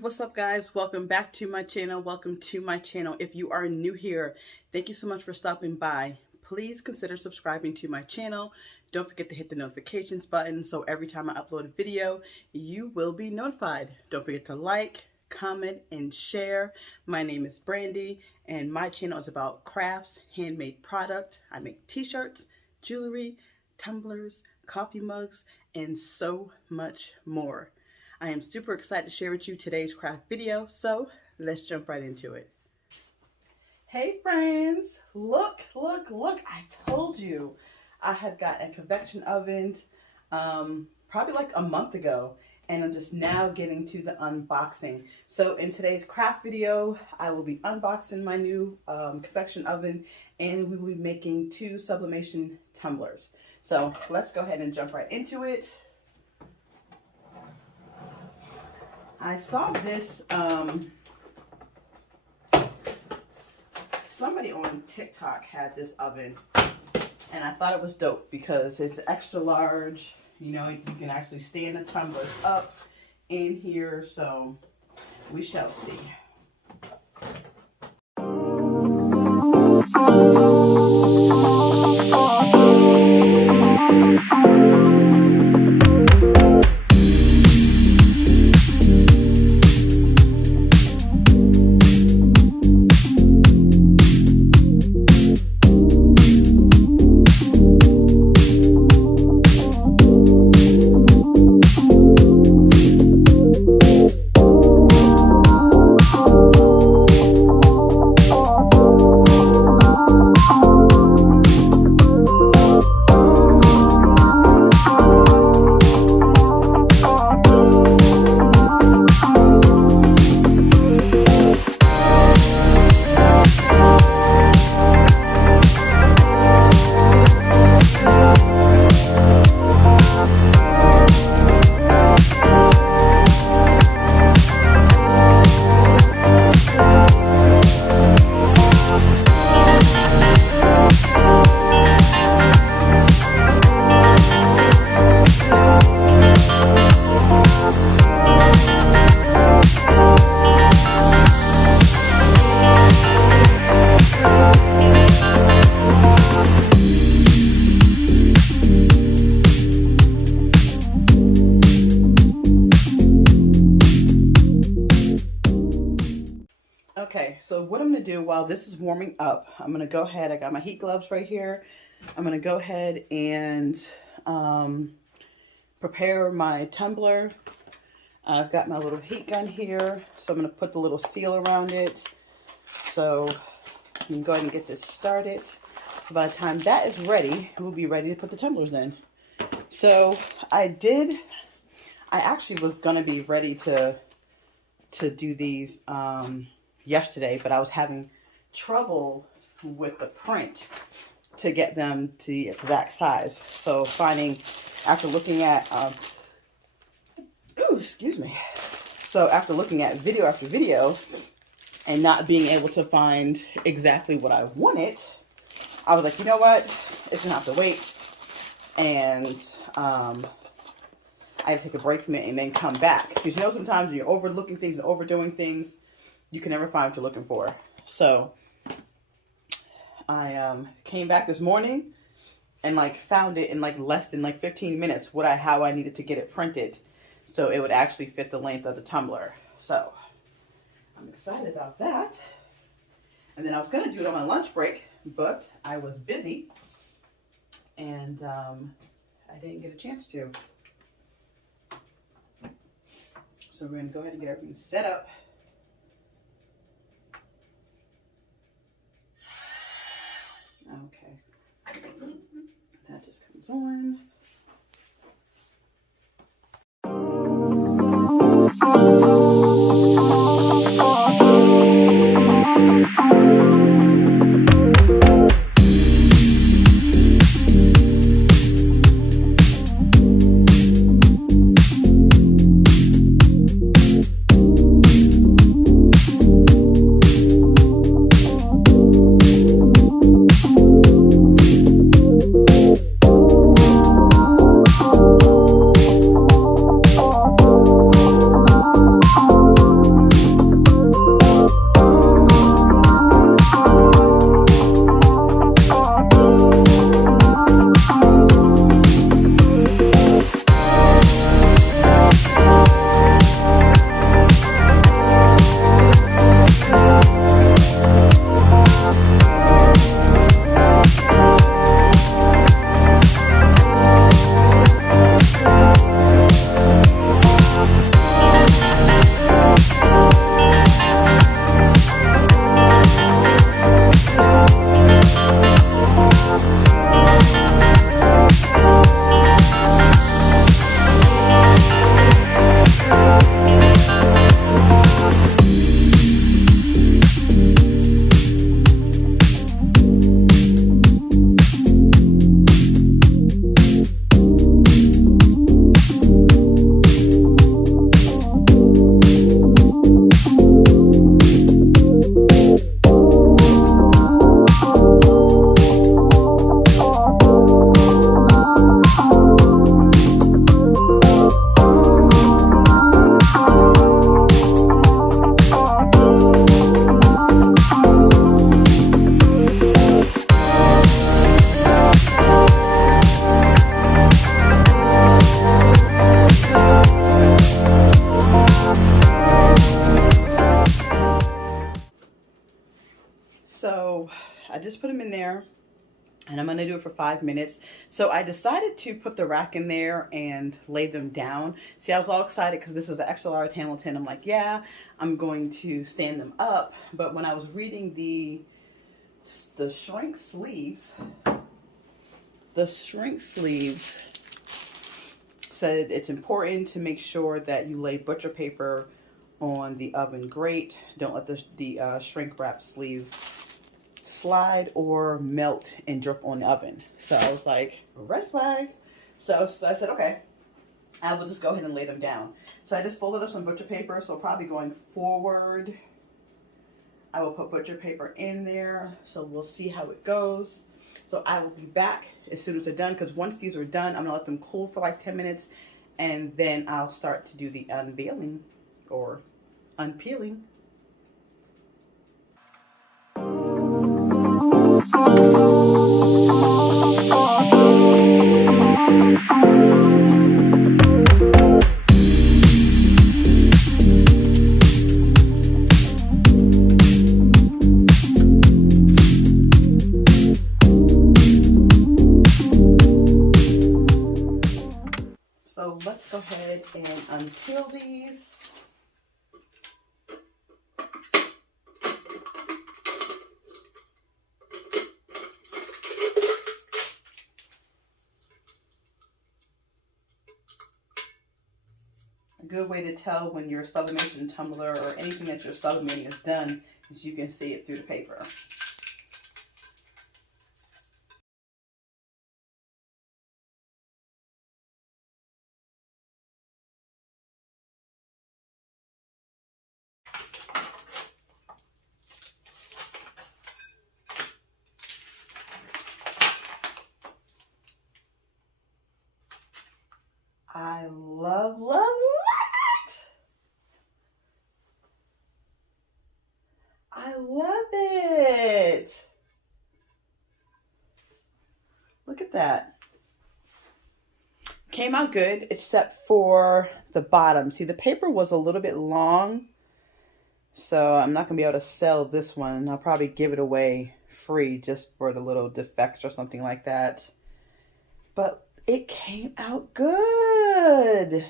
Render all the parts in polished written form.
What's up guys? Welcome back to my channel. Welcome to my channel. If you are new here, thank you so much for stopping by. Please consider subscribing to my channel. Don't forget to hit the notifications button so every time I upload a video, you will be notified. Don't forget to like, comment, and share. My name is Brandy and my channel is about crafts, handmade products. I make t-shirts, jewelry, tumblers, coffee mugs, and so much more. I am super excited to share with you today's craft video, so let's jump right into it. Hey friends, look, I told you I had got a convection oven probably like a month ago, and I'm just now getting to the unboxing. So in today's craft video, I will be unboxing my new convection oven, and we will be making 2 sublimation tumblers. So let's go ahead and jump right into it. I saw this, somebody on TikTok had this oven, and I thought it was dope because it's extra large. You know, you can actually stand the tumblers up in here, so we shall see. Okay, so what I'm going to do while this is warming up, I'm going to go ahead, I got my heat gloves right here. I'm going to go ahead and prepare my tumbler. I've got my little heat gun here, so I'm going to put the little seal around it. So you can go ahead and get this started. By the time that is ready, we'll be ready to put the tumblers in. So I actually was going to be ready to do these yesterday, but I was having trouble with the print to get them to the exact size. So after looking at after looking at video after video and not being able to find exactly what I wanted, I was like, you know what, it's gonna have to wait, and I had to take a break from it and then come back, because you know sometimes when you're overlooking things and overdoing things, you can never find what you're looking for. So I came back this morning and found it in less than 15 minutes how I needed to get it printed so it would actually fit the length of the tumbler. So I'm excited about that. And then I was going to do it on my lunch break, but I was busy and I didn't get a chance to. So we're going to go ahead and get everything set up. Okay, that just comes on. So I just put them in there and I'm going to do it for 5 minutes. So I decided to put the rack in there and lay them down. See, I was all excited because this is an extra large Hamilton. I'm like, yeah, I'm going to stand them up. But when I was reading the shrink sleeves, said it's important to make sure that you lay butcher paper on the oven grate. Don't let the shrink wrap sleeve slide or melt and drip on the oven. So I was like, red flag. So I said, okay, I will just go ahead and lay them down. So I just folded up some butcher paper. So probably going forward, I will put butcher paper in there. So we'll see how it goes. So I will be back as soon as they're done, because once these are done, I'm gonna let them cool for like 10 minutes and then I'll start to do the unveiling or unpeeling. So let's go ahead and unpeel these. A good way to tell when your sublimation tumbler or anything that you're sublimating is done is you can see it through the paper. I love, love, love it. I love it. Look at that. Came out good, except for the bottom. See, the paper was a little bit long, so I'm not going to be able to sell this one. I'll probably give it away free just for the little defects or something like that. But it came out good.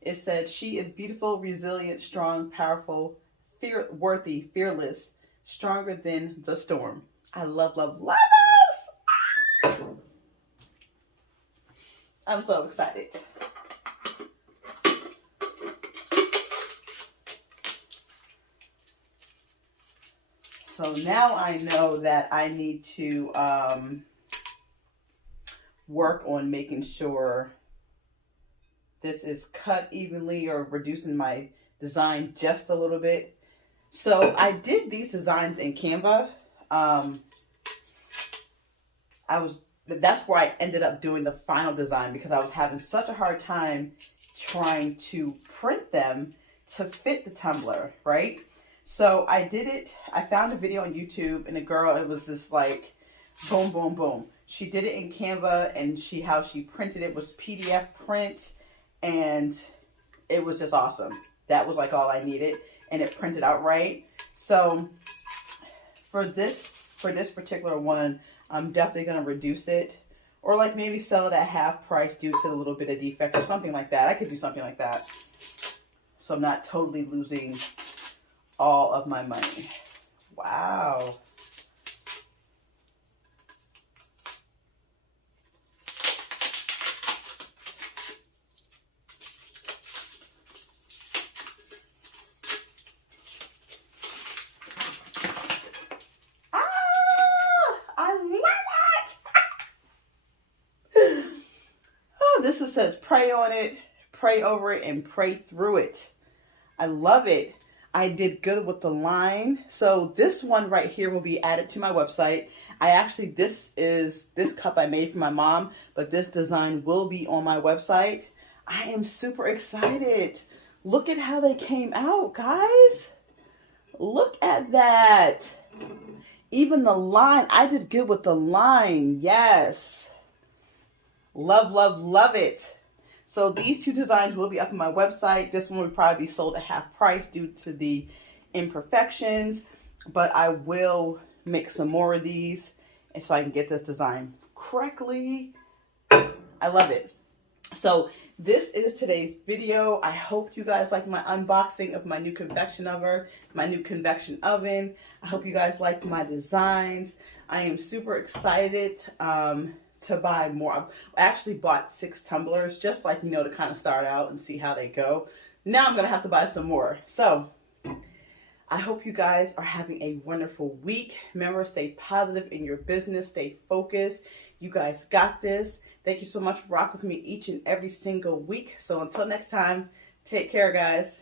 It said, she is beautiful, resilient, strong, powerful, worthy, fearless, stronger than the storm. I love, love, love this. Ah! I'm so excited. So now I know that I need to work on making sure this is cut evenly or reducing my design just a little bit. So I did these designs in Canva. That's where I ended up doing the final design because I was having such a hard time trying to print them to fit the tumbler, right? So I did it. I found a video on YouTube and a girl, it was just like boom, boom, boom. She did it in Canva and how she printed it was PDF print and it was just awesome. That was like all I needed and it printed out right. So for this particular one, I'm definitely going to reduce it or like maybe sell it at half price due to a little bit of defect or something like that. I could do something like that. So I'm not totally losing all of my money. Wow. This one says pray on it, pray over it, and pray through it. I love it. I did good with the line. So this one right here will be added to my website. This cup I made for my mom, but this design will be on my website. I am super excited. Look at how they came out, guys. Look at that. Even the line, I did good with the line. Yes. Love, love, love it. So these two designs will be up on my website. This one will probably be sold at half price due to the imperfections, but I will make some more of these and so I can get this design correctly. I love it. So this is today's video. I hope you guys like my unboxing of my new convection oven, I hope you guys like my designs. I am super excited to buy more. I actually bought 6 tumblers just like, to kind of start out and see how they go. Now I'm going to have to buy some more. So I hope you guys are having a wonderful week. Remember, stay positive in your business. Stay focused. You guys got this. Thank you so much for rocking with me each and every single week. So until next time, take care, guys.